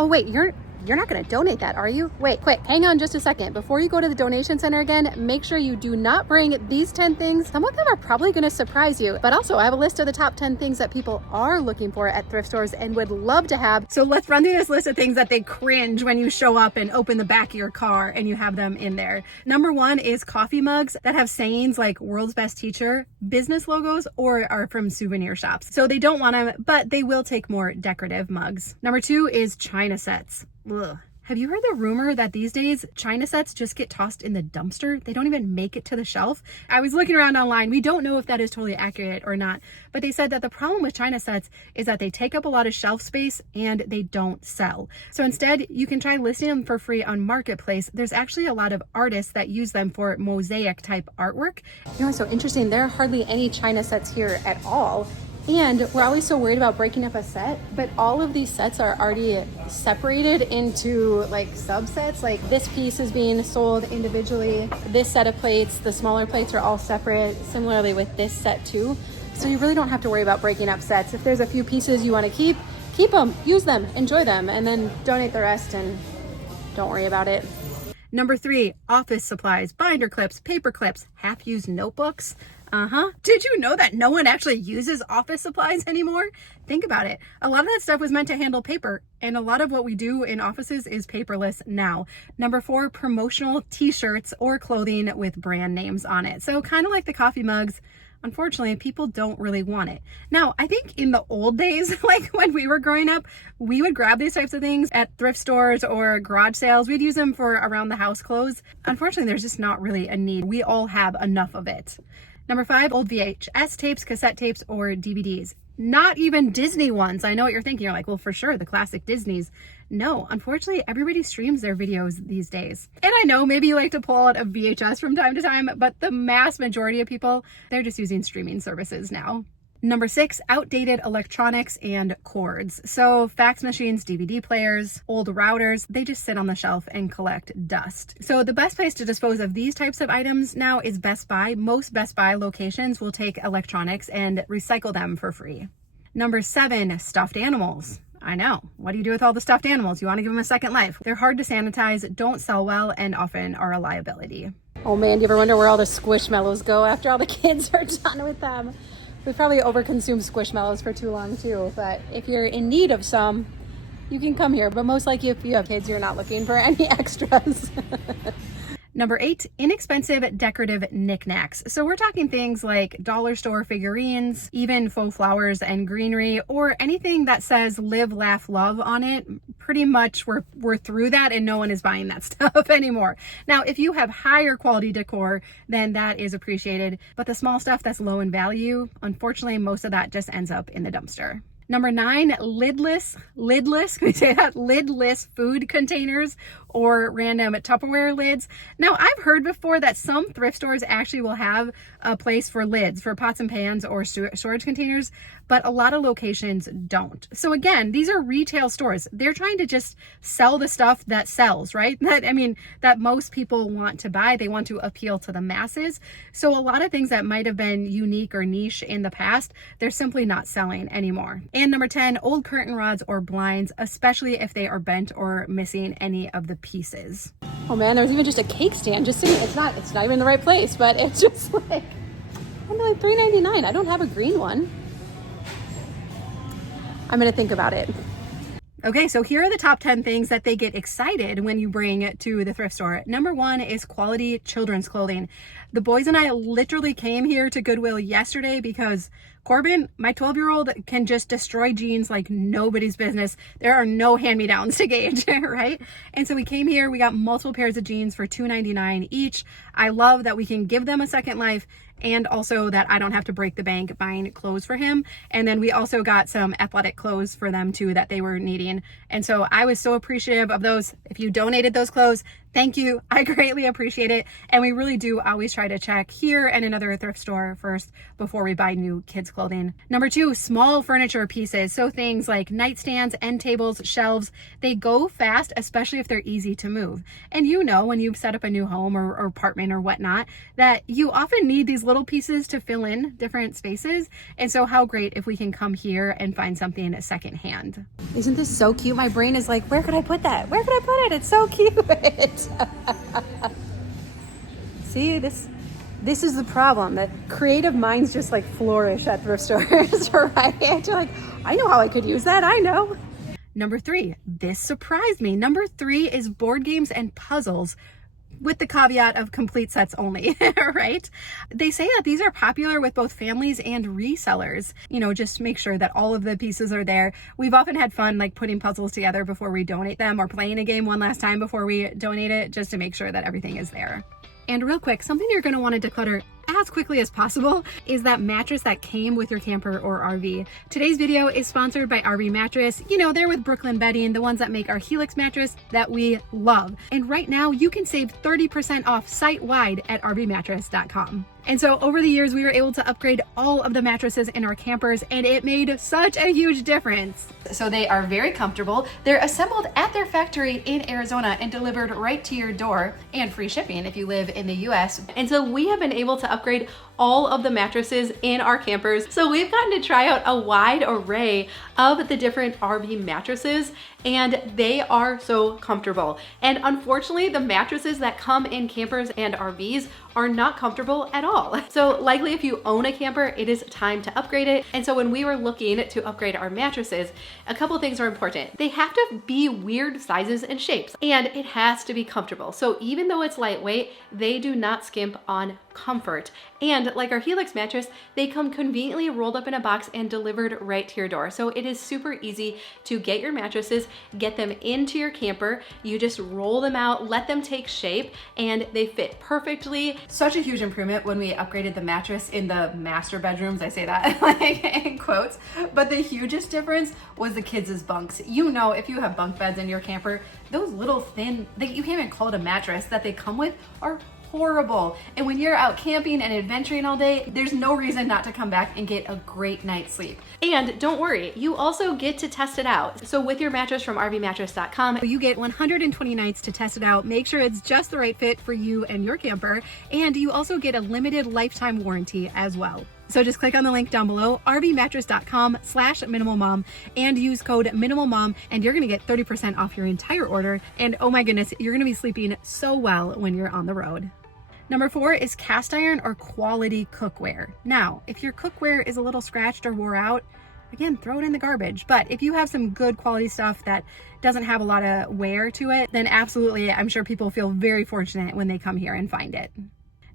Oh wait, you're not going to donate that, are you? Wait, quick, hang on just a second. Before you go to the donation center again, make sure you do not bring these 10 things. Some of them are probably going to surprise you, but also I have a list of the top 10 things that people are looking for at thrift stores and would love to have. So let's run through this list of things that they cringe when you show up and open the back of your car and you have them in there. Number one is coffee mugs that have sayings like world's best teacher, business logos, or are from souvenir shops. So they don't want them, but they will take more decorative mugs. Number two is china sets. Ugh. Have you heard the rumor that these days china sets just get tossed in the dumpster? They don't even make it to the shelf. I was looking around online. We don't know if that is totally accurate or not, but they said that the problem with china sets is that they take up a lot of shelf space and they don't sell. So instead, you can try listing them for free on Marketplace. There's actually a lot of artists that use them for mosaic type artwork. You know what's so interesting? There are hardly any china sets here at all. And we're always so worried about breaking up a set, but all of these sets are already separated into like subsets. Like this piece is being sold individually. This set of plates, the smaller plates are all separate. Similarly with this set too. So you really don't have to worry about breaking up sets. If there's a few pieces you want to keep them, use them, enjoy them, and then donate the rest and don't worry about it. Number three, office supplies, binder clips, paper clips, half-used notebooks. Did you know that no one actually uses office supplies anymore? Think about it. A lot of that stuff was meant to handle paper, and a lot of what we do in offices is paperless now. Number four, promotional t-shirts or clothing with brand names on it. So kind of like the coffee mugs, unfortunately, people don't really want it. Now, I think in the old days, like when we were growing up, we would grab these types of things at thrift stores or garage sales. We'd use them for around the house clothes. Unfortunately, there's just not really a need. We all have enough of it. Number five, old VHS tapes, cassette tapes, or DVDs. Not even Disney ones. I know what you're thinking. You're like, well, for sure, the classic Disneys. No, unfortunately, everybody streams their videos these days. And I know maybe you like to pull out a VHS from time to time, but the mass majority of people, they're just using streaming services now. Number six, outdated electronics and cords. So fax machines, DVD players, old routers, they just sit on the shelf and collect dust. So the best place to dispose of these types of items now is Best Buy. Most Best Buy locations will take electronics and recycle them for free. Number seven, stuffed animals. I know. What do you do with all the stuffed animals? You want to give them a second life. They're hard to sanitize, don't sell well, and often are a liability. Oh man, do you ever wonder where all the Squishmallows go after all the kids are done with them? We've probably overconsumed Squishmallows for too long too, but if you're in need of some, you can come here. But most likely if you have kids, you're not looking for any extras. Number eight, inexpensive decorative knickknacks. So we're talking things like dollar store figurines, even faux flowers and greenery, or anything that says live, laugh, love on it. Pretty much we're through that and no one is buying that stuff anymore. Now, if you have higher quality decor, then that is appreciated. But the small stuff that's low in value, unfortunately, most of that just ends up in the dumpster. Number nine, lidless, can we say that? Lidless food containers or random Tupperware lids. Now, I've heard before that some thrift stores actually will have a place for lids for pots and pans or storage containers, but a lot of locations don't. So again, these are retail stores. They're trying to just sell the stuff that sells, right? That most people want to buy. They want to appeal to the masses. So a lot of things that might have been unique or niche in the past, they're simply not selling anymore. And number 10, old curtain rods or blinds, especially if they are bent or missing any of the pieces. Oh man, there's even just a cake stand just sitting. It's not even in the right place, but it's just like, only like $3.99. I don't have a green one. I'm gonna think about it. Okay, so here are the top 10 things that they get excited when you bring it to the thrift store. Number one is quality children's clothing. The boys and I literally came here to Goodwill yesterday because Corbin, my 12-year-old, can just destroy jeans like nobody's business. There are no hand-me-downs to gauge, right? And so we came here, we got multiple pairs of jeans for $2.99 each. I love that we can give them a second life and also that I don't have to break the bank buying clothes for him. And then we also got some athletic clothes for them too that they were needing. And so I was so appreciative of those. If you donated those clothes, thank you. I greatly appreciate it. And we really do always try try to check here and another thrift store first before we buy new kids clothing. Number 2, small furniture pieces. So things like nightstands, end tables, shelves, they go fast, especially if they're easy to move. And you know, when you've set up a new home or apartment or whatnot, that you often need these little pieces to fill in different spaces. And so how great if we can come here and find something secondhand. Isn't this so cute? My brain is like, where could I put that? Where could I put it? It's so cute. See, this is the problem, that creative minds just like flourish at thrift stores, right? You're like, I know how I could use that. I know. Number 3, this surprised me. Number 3 is board games and puzzles, with the caveat of complete sets only, right? They say that these are popular with both families and resellers. You know, just make sure that all of the pieces are there. We've often had fun like putting puzzles together before we donate them, or playing a game one last time before we donate it, just to make sure that everything is there. And real quick, something you're going to want to declutter as quickly as possible is that mattress that came with your camper or RV. Today's video is sponsored by RV Mattress. You know, they're with Brooklyn Bedding, the ones that make our Helix mattress that we love. And right now you can save 30% off site-wide at rvmattress.com. And so over the years, we were able to upgrade all of the mattresses in our campers, and it made such a huge difference. So they are very comfortable. They're assembled at their factory in Arizona and delivered right to your door, and free shipping if you live in the US. And so we have been able to upgrade all of the mattresses in our campers. So we've gotten to try out a wide array of the different RV mattresses, and they are so comfortable. And unfortunately, the mattresses that come in campers and RVs are not comfortable at all. So likely if you own a camper, it is time to upgrade it. And so when we were looking to upgrade our mattresses, a couple things are important. They have to be weird sizes and shapes, and it has to be comfortable. So even though it's lightweight, they do not skimp on comfort. And like our Helix mattress, they come conveniently rolled up in a box and delivered right to your door. So it is super easy to get your mattresses, get them into your camper. You just roll them out, let them take shape, and they fit perfectly. Such a huge improvement when we upgraded the mattress in the master bedrooms. I say that like in quotes, but the hugest difference was the kids' bunks. You know, if you have bunk beds in your camper, those little thin, you can't even call it a mattress, that they come with are horrible. And when you're out camping and adventuring all day, there's no reason not to come back and get a great night's sleep. And don't worry, you also get to test it out. So with your mattress from rvmattress.com, you get 120 nights to test it out, make sure it's just the right fit for you and your camper, and you also get a limited lifetime warranty as well. So just click on the link down below, rvmattress.com/minimalmom, and use code minimalmom, and you're gonna get 30% off your entire order. And oh my goodness, you're gonna be sleeping so well when you're on the road. Number 4 is cast iron or quality cookware. Now, if your cookware is a little scratched or wore out, again, throw it in the garbage. But if you have some good quality stuff that doesn't have a lot of wear to it, then absolutely, I'm sure people feel very fortunate when they come here and find it.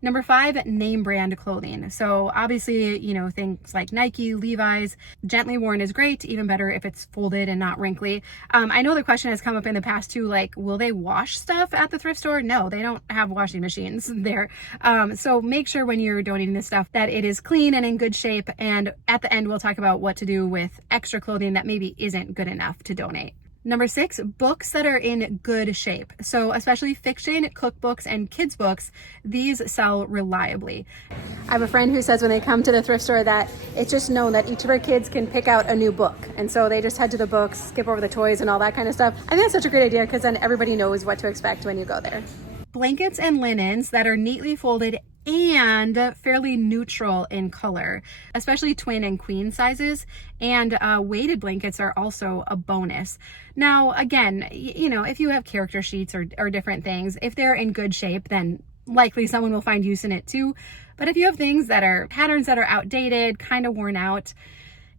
Number 5, name brand clothing. So obviously, you know, things like Nike, Levi's, gently worn is great, even better if it's folded and not wrinkly. I know the question has come up in the past too, like, will they wash stuff at the thrift store? No, they don't have washing machines there. So make sure when you're donating this stuff that it is clean and in good shape. And at the end, we'll talk about what to do with extra clothing that maybe isn't good enough to donate. Number 6, books that are in good shape. So especially fiction, cookbooks, and kids books, these sell reliably. I have a friend who says when they come to the thrift store that it's just known that each of our kids can pick out a new book. And so they just head to the books, skip over the toys and all that kind of stuff. I think that's such a great idea because then everybody knows what to expect when you go there. Blankets and linens that are neatly folded and fairly neutral in color, especially twin and queen sizes, and weighted blankets are also a bonus. Now, again, you know, if you have character sheets or different things, if they're in good shape, then likely someone will find use in it too. But if you have things that are patterns that are outdated, kind of worn out,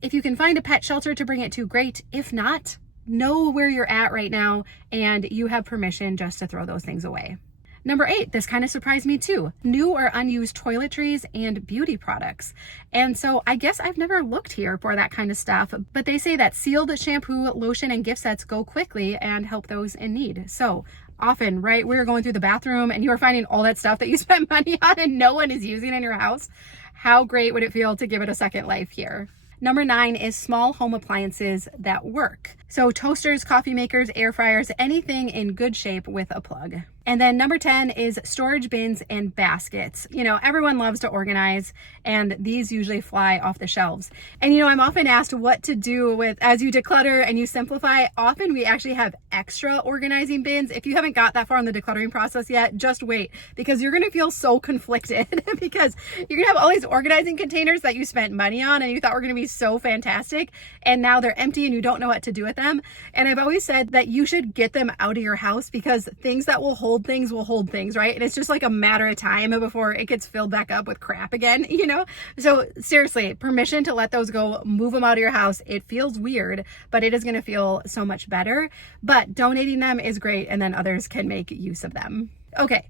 if you can find a pet shelter to bring it to, great. If not, know where you're at right now and you have permission just to throw those things away. Number 8, this kind of surprised me too. New or unused toiletries and beauty products. And so I guess I've never looked here for that kind of stuff, but they say that sealed shampoo, lotion, and gift sets go quickly and help those in need. So often, right, we're going through the bathroom and you are finding all that stuff that you spent money on and no one is using in your house. How great would it feel to give it a second life here? Number 9 is small home appliances that work. So toasters, coffee makers, air fryers, anything in good shape with a plug. And then number 10 is storage bins and baskets. You know, everyone loves to organize, and these usually fly off the shelves. And you know, I'm often asked what to do with, as you declutter and you simplify, often we actually have extra organizing bins. If you haven't got that far in the decluttering process yet, just wait, because you're gonna feel so conflicted because you're gonna have all these organizing containers that you spent money on and you thought were gonna be so fantastic, and now they're empty and you don't know what to do with them. And I've always said that you should get them out of your house, because things that will hold things, right? And it's just like a matter of time before it gets filled back up with crap again, you know? So seriously, permission to let those go, move them out of your house. It feels weird, but it is going to feel so much better. But donating them is great, and then others can make use of them. Okay.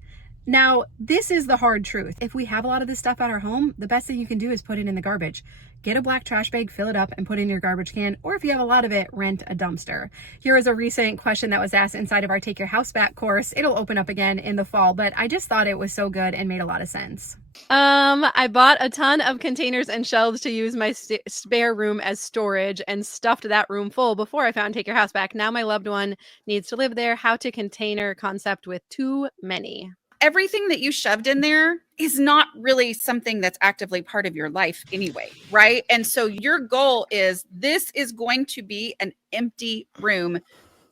Now, this is the hard truth. If we have a lot of this stuff at our home, the best thing you can do is put it in the garbage. Get a black trash bag, fill it up, and put it in your garbage can. Or if you have a lot of it, rent a dumpster. Here is a recent question that was asked inside of our Take Your House Back course. It'll open up again in the fall, but I just thought it was so good and made a lot of sense. I bought a ton of containers and shelves to use my spare room as storage, and stuffed that room full before I found Take Your House Back. Now my loved one needs to live there. How to container concept with too many. Everything that you shoved in there is not really something that's actively part of your life anyway, right? And so your goal is, this is going to be an empty room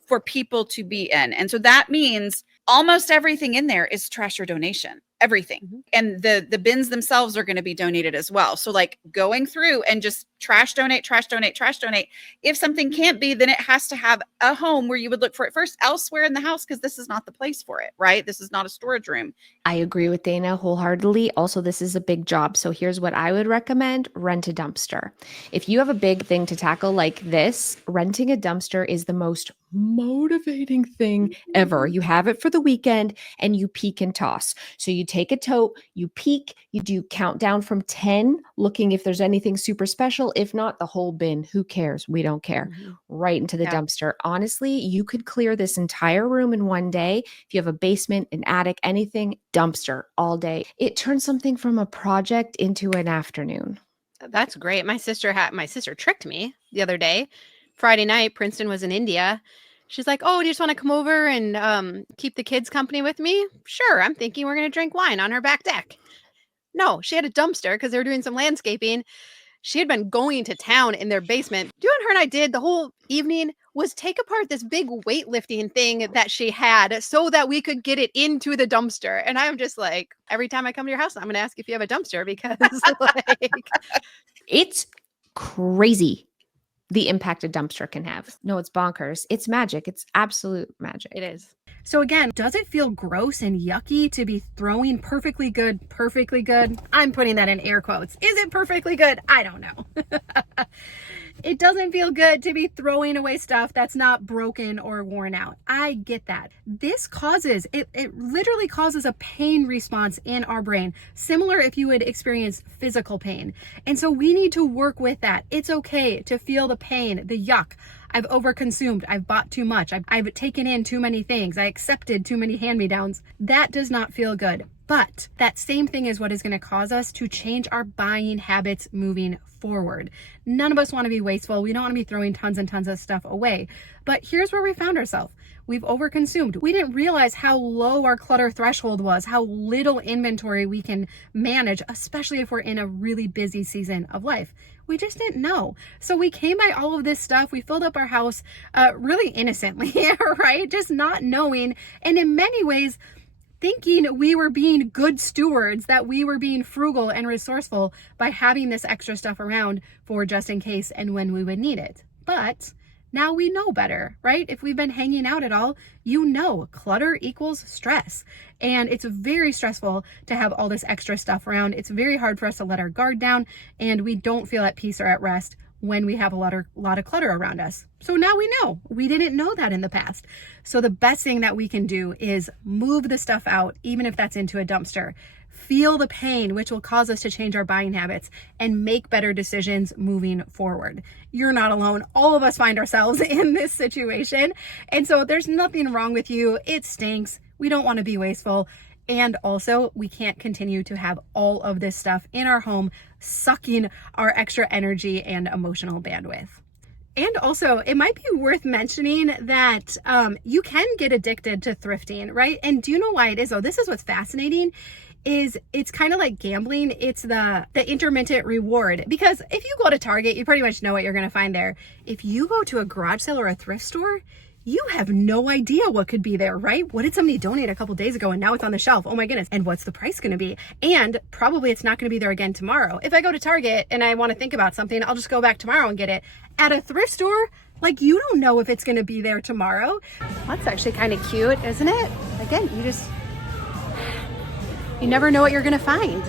for people to be in. And so that means almost everything in there is trash or donation, everything. Mm-hmm. And the bins themselves are going to be donated as well. So like going through and just trash donate, trash donate, trash donate. If something can't be, then it has to have a home where you would look for it first elsewhere in the house, because this is not the place for it, right? This is not a storage room. I agree with Dana wholeheartedly. Also, this is a big job. So here's what I would recommend: rent a dumpster. If you have a big thing to tackle like this, renting a dumpster is the most motivating thing ever. You have it for the weekend and you peek and toss. So you take a tote, you peek, you do countdown from 10, looking if there's anything super special. If not, the whole bin. Who cares? We don't care. Right into the dumpster. Honestly, you could clear this entire room in one day. If you have a basement, an attic, anything, dumpster all day. It turns something from a project into an afternoon. That's great. My sister tricked me the other day. Friday night, Princeton was in India. She's like, "Oh, do you just want to come over and keep the kids company with me?" Sure. I'm thinking we're going to drink wine on her back deck. No, she had a dumpster because they were doing some landscaping. She had been going to town in their basement. Do you know what her and I did the whole evening was take apart this big weightlifting thing that she had so that we could get it into the dumpster. And I'm just like, every time I come to your house, I'm going to ask if you have a dumpster, because like, it's crazy the impact a dumpster can have. No, it's bonkers. It's magic. It's absolute magic. It is. So again, does it feel gross and yucky to be throwing perfectly good? I'm putting that in air quotes. Is it perfectly good? I don't know. It doesn't feel good to be throwing away stuff that's not broken or worn out. I get that. This causes, it literally causes a pain response in our brain, similar if you would experience physical pain. And so we need to work with that. It's okay to feel the pain, the yuck. I've overconsumed. I've bought too much. I've taken in too many things. I accepted too many hand-me-downs. That does not feel good. But that same thing is what is going to cause us to change our buying habits moving forward. None of us want to be wasteful. We don't want to be throwing tons and tons of stuff away. But here's where we found ourselves. We've overconsumed. We didn't realize how low our clutter threshold was, how little inventory we can manage, especially if we're in a really busy season of life. We just didn't know. So we came by all of this stuff. We filled up our house really innocently, right? Just not knowing. And in many ways, thinking we were being good stewards, that we were being frugal and resourceful by having this extra stuff around for just in case and when we would need it. But now we know better, right? If we've been hanging out at all, you know, clutter equals stress. And it's very stressful to have all this extra stuff around. It's very hard for us to let our guard down, and we don't feel at peace or at rest when we have a lot of clutter around us. So now we know. We didn't know that in the past. So the best thing that we can do is move the stuff out, even if that's into a dumpster. Feel the pain, which will cause us to change our buying habits and make better decisions moving forward. You're not alone. All of us find ourselves in this situation. And so there's nothing wrong with you. It stinks. We don't want to be wasteful. And also, we can't continue to have all of this stuff in our home, sucking our extra energy and emotional bandwidth. And also, it might be worth mentioning that you can get addicted to thrifting, right? And do you know why it is? Oh, this is what's fascinating. Is it's kind of like gambling. It's the intermittent reward, because if you go to Target, you pretty much know what you're going to find there. If you go to a garage sale or a thrift store, you have no idea what could be there, right? What did somebody donate a couple days ago and now it's on the shelf? Oh my goodness. And what's the price going to be? And probably it's not going to be there again tomorrow. If I go to Target and I want to think about something, I'll just go back tomorrow and get it. At a thrift store, like, you don't know if it's going to be there tomorrow. That's actually kind of cute, isn't it? Again, you never know what you're going to find.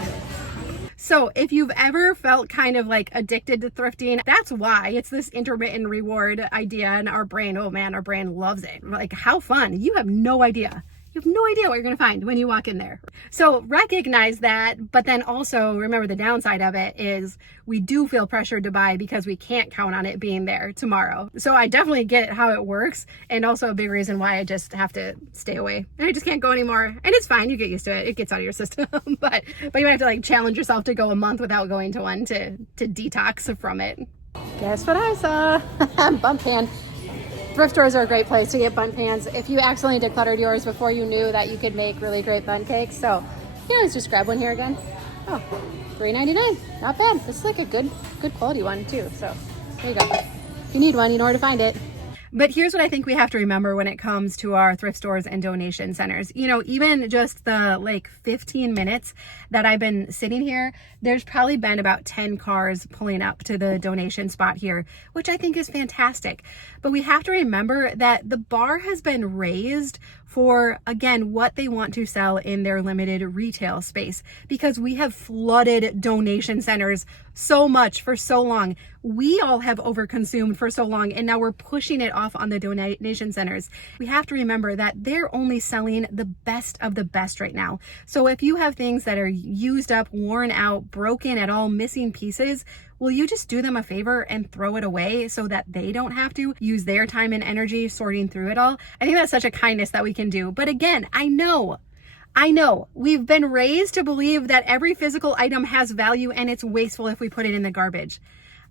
So if you've ever felt kind of like addicted to thrifting, that's why. It's this intermittent reward idea, and our brain, oh man, our brain loves it. Like, how fun. You have no idea. You have no idea what you're going to find when you walk in there. So recognize that, but then also remember the downside of it is we do feel pressured to buy because we can't count on it being there tomorrow. So I definitely get how it works, and also a big reason why I just have to stay away. I just can't go anymore. And it's fine, you get used to it. It gets out of your system. but you might have to like challenge yourself to go a month without going to one to detox from it. Guess what I saw? Bump pan. Thrift stores are a great place to get bun pans if you accidentally decluttered yours before you knew that you could make really great bun cakes. So, yeah, let's just grab one here again. Oh, $3.99. Not bad. This is like a good quality one too. So, there you go. If you need one, you know where to find it. But here's what I think we have to remember when it comes to our thrift stores and donation centers. You know, even just the like 15 minutes that I've been sitting here, there's probably been about 10 cars pulling up to the donation spot here, which I think is fantastic. But we have to remember that the bar has been raised for, again, what they want to sell in their limited retail space, because we have flooded donation centers so much for so long. We all have overconsumed for so long, and now we're pushing it off on the donation centers. We have to remember that they're only selling the best of the best right now. So if you have things that are used up, worn out, broken at all, missing pieces, will you just do them a favor and throw it away so that they don't have to use their time and energy sorting through it all? I think that's such a kindness that we can do. But again, I know we've been raised to believe that every physical item has value and it's wasteful if we put it in the garbage.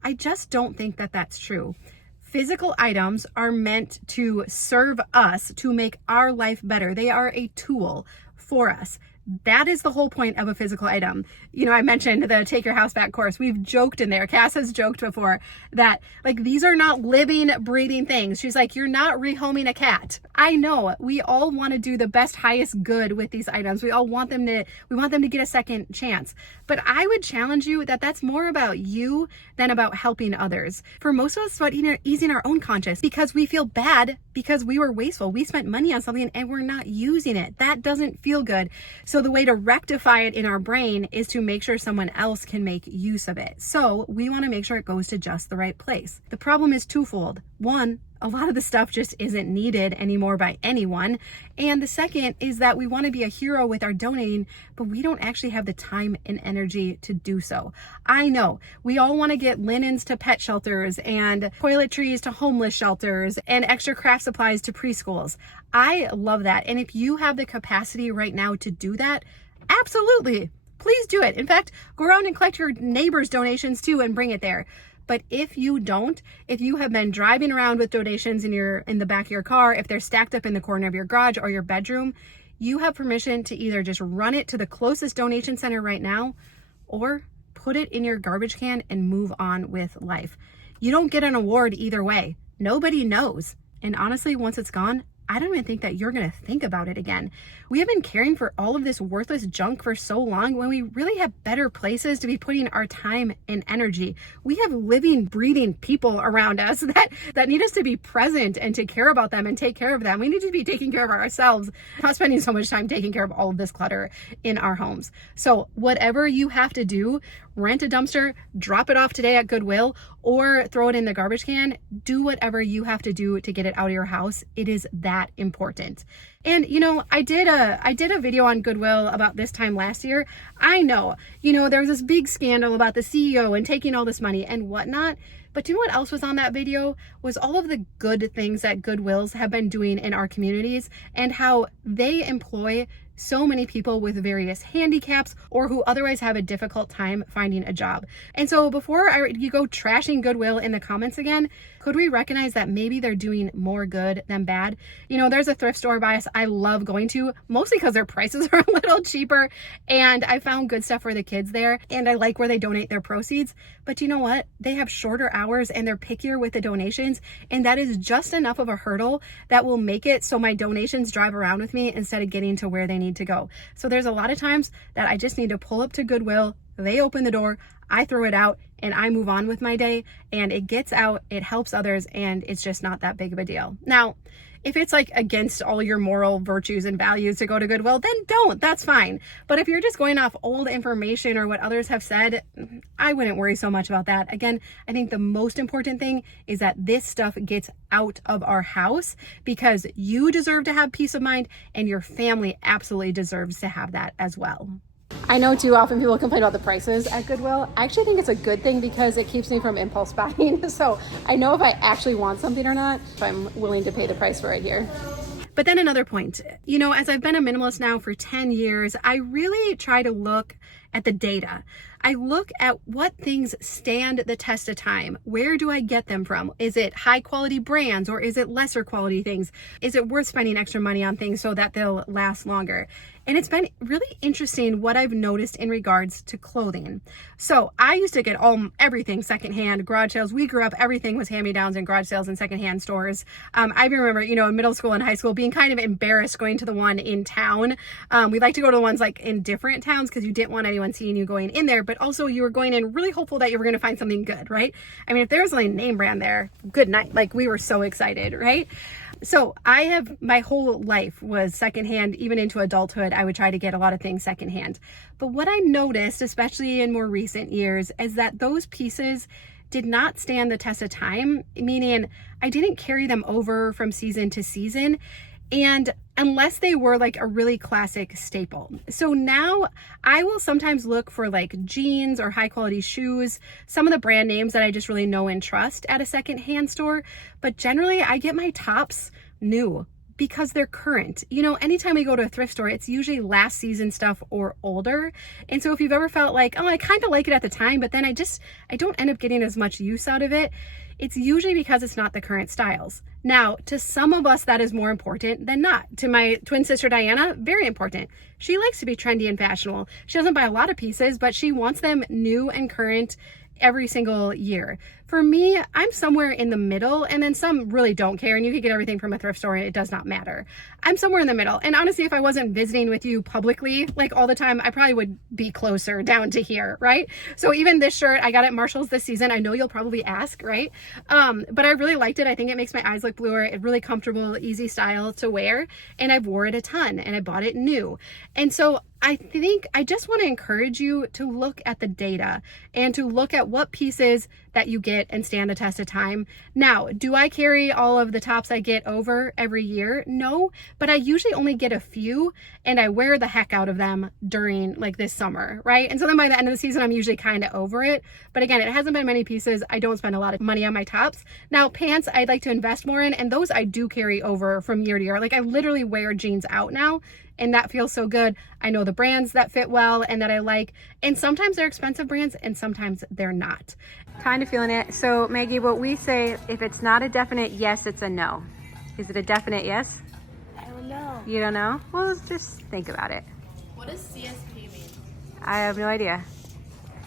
I just don't think that that's true. Physical items are meant to serve us, to make our life better. They are a tool for us. That is the whole point of a physical item. You know, I mentioned the Take Your House Back course. We've joked in there. Cass has joked before that, like, these are not living, breathing things. She's like, you're not rehoming a cat. I know we all want to do the best, highest good with these items. We all want them to get a second chance. But I would challenge you that that's more about you than about helping others. For most of us, it's about easing our own conscience, because we feel bad because we were wasteful. We spent money on something and we're not using it. That doesn't feel good. So the way to rectify it in our brain is to make sure someone else can make use of it. So we want to make sure it goes to just the right place. The problem is twofold. One, a lot of the stuff just isn't needed anymore by anyone. And the second is that we want to be a hero with our donating, but we don't actually have the time and energy to do so. I know we all want to get linens to pet shelters and toiletries to homeless shelters and extra craft supplies to preschools. I love that. And if you have the capacity right now to do that, absolutely, please do it. In fact, go around and collect your neighbors' donations too and bring it there. But if you don't, if you have been driving around with donations in the back of your car, if they're stacked up in the corner of your garage or your bedroom, you have permission to either just run it to the closest donation center right now or put it in your garbage can and move on with life. You don't get an award either way. Nobody knows. And honestly, once it's gone, I don't even think that you're going to think about it again. We have been caring for all of this worthless junk for so long when we really have better places to be putting our time and energy. We have living, breathing people around us that need us to be present and to care about them and take care of them. We need to be taking care of ourselves, not spending so much time taking care of all of this clutter in our homes. So whatever you have to do, rent a dumpster, drop it off today at Goodwill, or throw it in the garbage can. Do whatever you have to do to get it out of your house. It is that important. And, you know, I did a video on Goodwill about this time last year. I know, you know, there was this big scandal about the CEO and taking all this money and whatnot. But do you know what else was on that video? Was all of the good things that Goodwills have been doing in our communities and how they employ so many people with various handicaps or who otherwise have a difficult time finding a job. And so before you go trashing Goodwill in the comments again, could we recognize that maybe they're doing more good than bad? You know, there's a thrift store by us I love going to, mostly because their prices are a little cheaper, and I found good stuff for the kids there, and I like where they donate their proceeds. But you know what? They have shorter hours and they're pickier with the donations, and that is just enough of a hurdle that will make it so my donations drive around with me instead of getting to where they need to go. So there's a lot of times that I just need to pull up to Goodwill, they open the door, I throw it out, and I move on with my day, and it gets out, it helps others, and it's just not that big of a deal. Now, if it's like against all your moral virtues and values to go to Goodwill, then don't, that's fine. But if you're just going off old information or what others have said, I wouldn't worry so much about that. Again, I think the most important thing is that this stuff gets out of our house, because you deserve to have peace of mind, and your family absolutely deserves to have that as well. I know too often people complain about the prices at Goodwill. I actually think it's a good thing because it keeps me from impulse buying. So I know if I actually want something or not, if I'm willing to pay the price for it here. But then another point, you know, as I've been a minimalist now for 10 years, I really try to look at the data. I look at what things stand the test of time. Where do I get them from? Is it high quality brands, or is it lesser quality things? Is it worth spending extra money on things so that they'll last longer? And it's been really interesting what I've noticed in regards to clothing. So I used to get everything secondhand, garage sales. We grew up, everything was hand-me-downs and garage sales and secondhand stores. I remember, you know, in middle school and high school being kind of embarrassed going to the one in town. We like to go to the ones like in different towns because you didn't want anyone seeing you going in there, but also you were going in really hopeful that you were going to find something good, right? I mean, if there was only a name brand there, good night. Like, we were so excited, right? So my whole life was secondhand. Even into adulthood, I would try to get a lot of things secondhand. But what I noticed, especially in more recent years, is that those pieces did not stand the test of time, meaning I didn't carry them over from season to season, and unless they were like a really classic staple. So now I will sometimes look for like jeans or high quality shoes, some of the brand names that I just really know and trust at a secondhand store. But generally I get my tops new because they're current. You know, anytime we go to a thrift store, it's usually last season stuff or older. And so if you've ever felt like, oh, I kind of like it at the time, but then I don't end up getting as much use out of it, it's usually because it's not the current styles. Now, to some of us, that is more important than not. To my twin sister, Diana, very important. She likes to be trendy and fashionable. She doesn't buy a lot of pieces, but she wants them new and current every single year. For me, I'm somewhere in the middle, and then some really don't care, and you can get everything from a thrift store and it does not matter. I'm somewhere in the middle. And honestly, if I wasn't visiting with you publicly like all the time, I probably would be closer down to here, right? So even this shirt I got at Marshall's this season, I know you'll probably ask, right? But I really liked it. I think it makes my eyes look bluer. It's really comfortable, easy style to wear, and I've wore it a ton, and I bought it new. And so I think I just want to encourage you to look at the data and to look at what pieces that you get and stand the test of time. Now, do I carry all of the tops I get over every year? No, but I usually only get a few, and I wear the heck out of them during like this summer, right? And so then by the end of the season, I'm usually kind of over it. But again, it hasn't been many pieces. I don't spend a lot of money on my tops. Now, pants I'd like to invest more in, and those I do carry over from year to year. Like, I literally wear jeans out now, and that feels so good. I know the brands that fit well and that I like, and sometimes they're expensive brands and sometimes they're not. Kind of feeling it. So Maggie, what we say, if it's not a definite yes, it's a no. Is it a definite yes? I don't know. You don't know? Well, just think about it. What does CSP mean? I have no idea.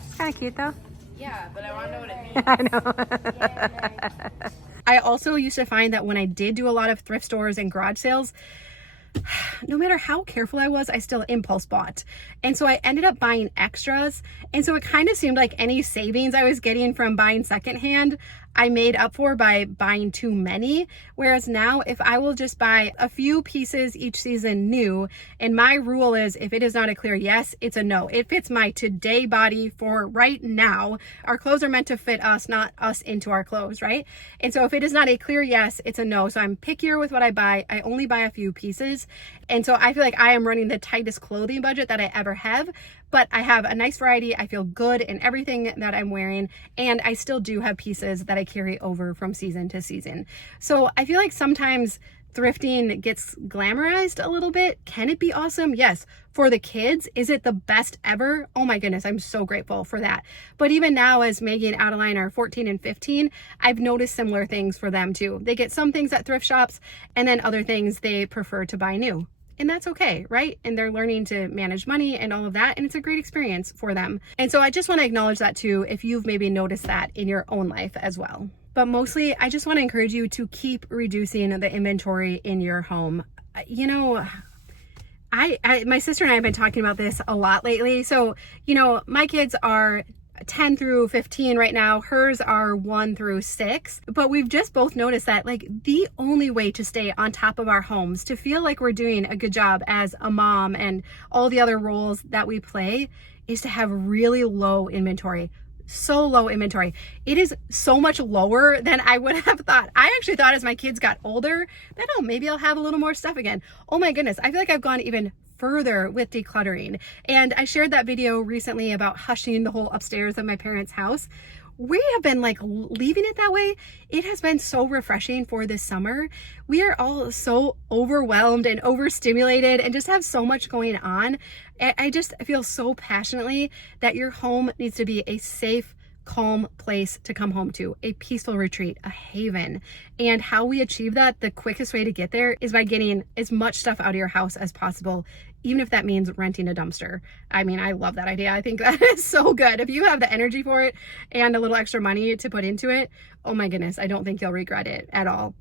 It's kind of cute though. Yeah, but I want to know what it means. I know. I also used to find that when I did do a lot of thrift stores and garage sales, no matter how careful I was, I still impulse bought. And so I ended up buying extras. And so it kind of seemed like any savings I was getting from buying secondhand, I made up for by buying too many. Whereas now, if I will just buy a few pieces each season new, and my rule is if it is not a clear yes, it's a no. It fits my today body for right now. Our clothes are meant to fit us, not us into our clothes, right? And so if it is not a clear yes, it's a no. So I'm pickier with what I buy. I only buy a few pieces. And so I feel like I am running the tightest clothing budget that I ever have, but I have a nice variety. I feel good in everything that I'm wearing, and I still do have pieces that I carry over from season to season. So I feel like sometimes thrifting gets glamorized a little bit. Can it be awesome? Yes. For the kids, is it the best ever? Oh my goodness, I'm so grateful for that. But even now, as Maggie and Adeline are 14 and 15, I've noticed similar things for them too. They get some things at thrift shops, and then other things they prefer to buy new. And that's okay, right? And they're learning to manage money and all of that, and it's a great experience for them. And so I just want to acknowledge that too, if you've maybe noticed that in your own life as well. But mostly, I just want to encourage you to keep reducing the inventory in your home. You know, my sister and I have been talking about this a lot lately. So, you know, my kids are 10 through 15 right now. Hers are 1 through 6. But we've just both noticed that like the only way to stay on top of our homes, to feel like we're doing a good job as a mom and all the other roles that we play, is to have really low inventory. So low inventory. It is so much lower than I would have thought. I actually thought as my kids got older that, oh, maybe I'll have a little more stuff again. Oh my goodness. I feel like I've gone even further with decluttering. And I shared that video recently about hushing the whole upstairs of my parents' house. We have been like leaving it that way. It has been so refreshing for this summer. We are all so overwhelmed and overstimulated and just have so much going on. I just feel so passionately that your home needs to be a safe, calm place to come home to, a peaceful retreat, a haven. And how we achieve that, the quickest way to get there is by getting as much stuff out of your house as possible, even if that means renting a dumpster. I mean, I love that idea. I think that is so good. If you have the energy for it and a little extra money to put into it, oh my goodness, I don't think you'll regret it at all.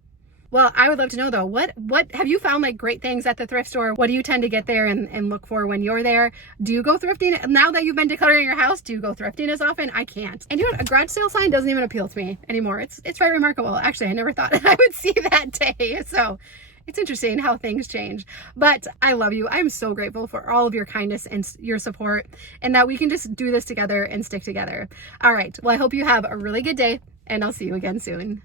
Well, I would love to know though, what have you found like great things at the thrift store? What do you tend to get there and look for when you're there? Do you go thrifting? Now that you've been decluttering your house, do you go thrifting as often? I can't. And you know what? A garage sale sign doesn't even appeal to me anymore. It's very remarkable. Actually, I never thought I would see that day. So it's interesting how things change. But I love you. I'm so grateful for all of your kindness and your support, and that we can just do this together and stick together. All right. Well, I hope you have a really good day, and I'll see you again soon.